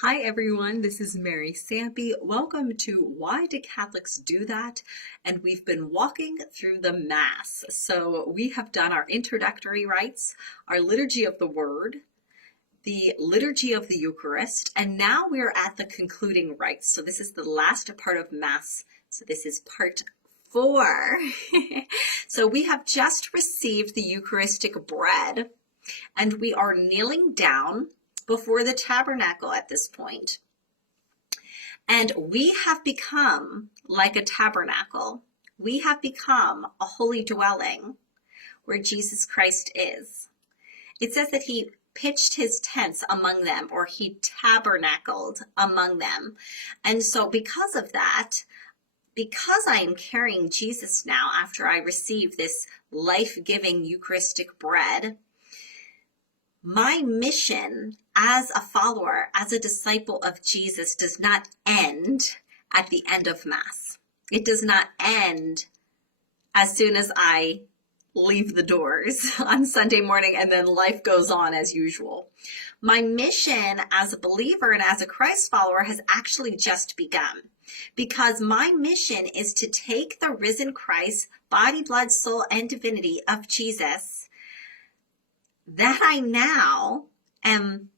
Hi everyone, this is Mary Sampy. Welcome to Why Do Catholics Do That? And we've been walking through the Mass. So we have done our introductory rites, our liturgy of the Word, the liturgy of the Eucharist, and now we're at the concluding rites. So this is the last part of Mass. So this is part 4. So we have just received the Eucharistic bread and we are kneeling down before the tabernacle at this point. And we have become like a tabernacle. We have become a holy dwelling where Jesus Christ is. It says that he pitched his tents among them, or he tabernacled among them. And so because of that, because I am carrying Jesus now after I receive this life-giving Eucharistic bread, my mission as a follower, as a disciple of Jesus, does not end at the end of Mass. It does not end as soon as I leave the doors on Sunday morning and then life goes on as usual. My mission as a believer and as a Christ follower has actually just begun, because my mission is to take the risen Christ, body, blood, soul, and divinity of Jesus that I now am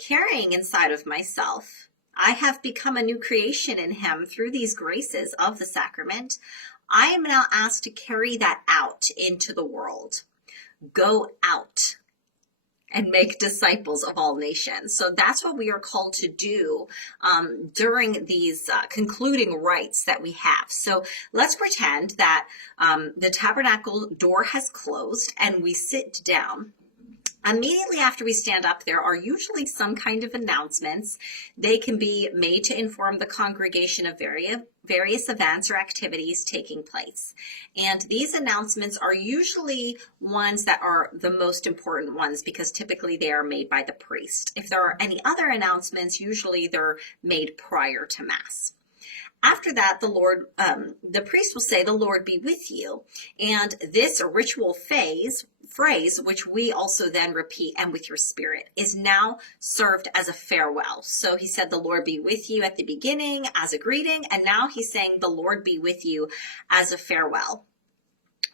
carrying inside of myself. I have become a new creation in him through these graces of the sacrament. I am now asked to carry that out into the world. Go out and make disciples of all nations. So that's what we are called to do during these concluding rites that we have. So let's pretend that the tabernacle door has closed and we sit down. Immediately after we stand up, there are usually some kind of announcements. They can be made to inform the congregation of various events or activities taking place. And these announcements are usually ones that are the most important ones, because typically they are made by the priest. If there are any other announcements, usually they're made prior to Mass. After that, the priest will say, "The Lord be with you." And this ritual phrase, which we also then repeat, "and with your spirit," is now served as a farewell. So he said, "The Lord be with you" at the beginning as a greeting, and now he's saying, "The Lord be with you" as a farewell.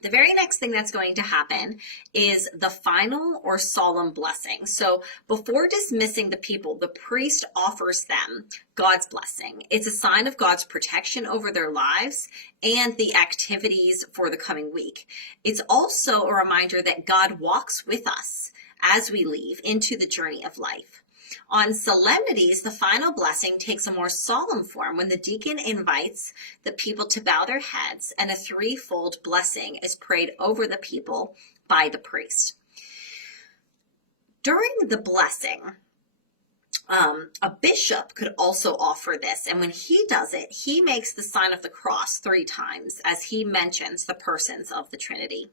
The very next thing that's going to happen is the final or solemn blessing. So before dismissing the people, the priest offers them God's blessing. It's a sign of God's protection over their lives and the activities for the coming week. It's also a reminder that God walks with us as we leave into the journey of life. On solemnities, the final blessing takes a more solemn form when the deacon invites the people to bow their heads, and a threefold blessing is prayed over the people by the priest. During the blessing, a bishop could also offer this, and when he does it, he makes the sign of the cross 3 times as he mentions the persons of the Trinity.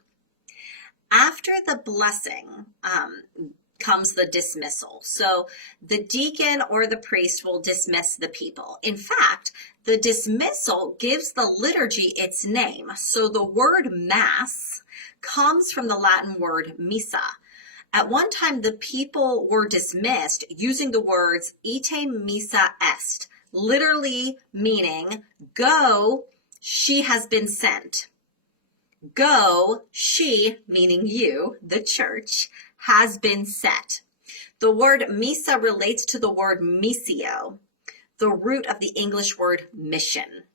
After the blessing, comes the dismissal. So the deacon or the priest will dismiss the people. In fact, the dismissal gives the liturgy its name. So the word Mass comes from the Latin word missa. At one time, the people were dismissed using the words ite missa est, literally meaning, "Go, she has been sent." Go, she, meaning you, the church, has been set. The word missa relates to the word missio, the root of the English word mission.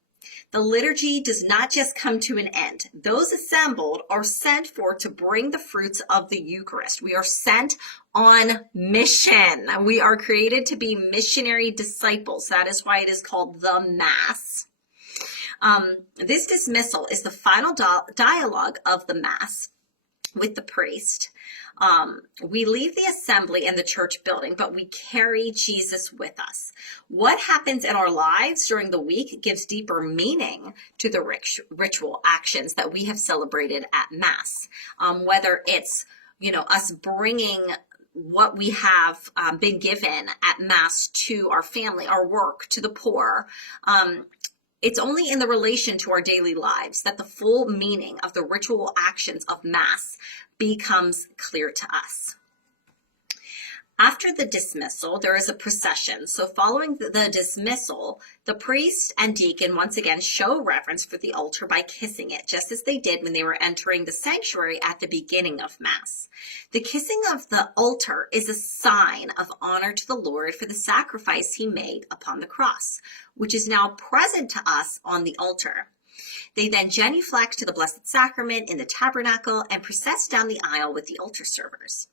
The liturgy does not just come to an end. Those assembled are sent for to bring the fruits of the Eucharist. We are sent on mission. We are created to be missionary disciples. That is why it is called the Mass. This dismissal is the final dialogue of the Mass with the priest. We leave the assembly and the church building, but we carry Jesus with us. What happens in our lives during the week gives deeper meaning to the ritual actions that we have celebrated at Mass. Whether it's, us bringing what we have been given at Mass to our family, our work, to the poor. It's only in the relation to our daily lives that the full meaning of the ritual actions of Mass becomes clear to us. After the dismissal, there is a procession. So following the dismissal, the priest and deacon once again show reverence for the altar by kissing it, just as they did when they were entering the sanctuary at the beginning of Mass. The kissing of the altar is a sign of honor to the Lord for the sacrifice he made upon the cross, which is now present to us on the altar. They then genuflect to the Blessed Sacrament in the tabernacle and process down the aisle with the altar servers.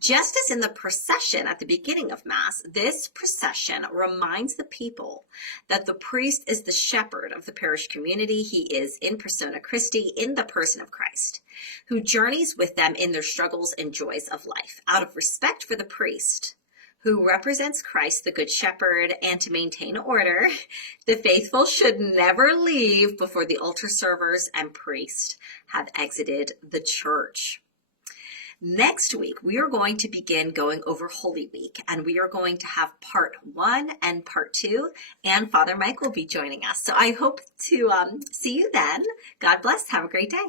Just as in the procession at the beginning of Mass, this procession reminds the people that the priest is the shepherd of the parish community. He is in persona Christi, in the person of Christ, who journeys with them in their struggles and joys of life. Out of respect for the priest, who represents Christ, the Good Shepherd, and to maintain order, the faithful should never leave before the altar servers and priest have exited the church. Next week, we are going to begin going over Holy Week, and we are going to have part 1 and part 2, and Father Mike will be joining us. So I hope to see you then. God bless. Have a great day.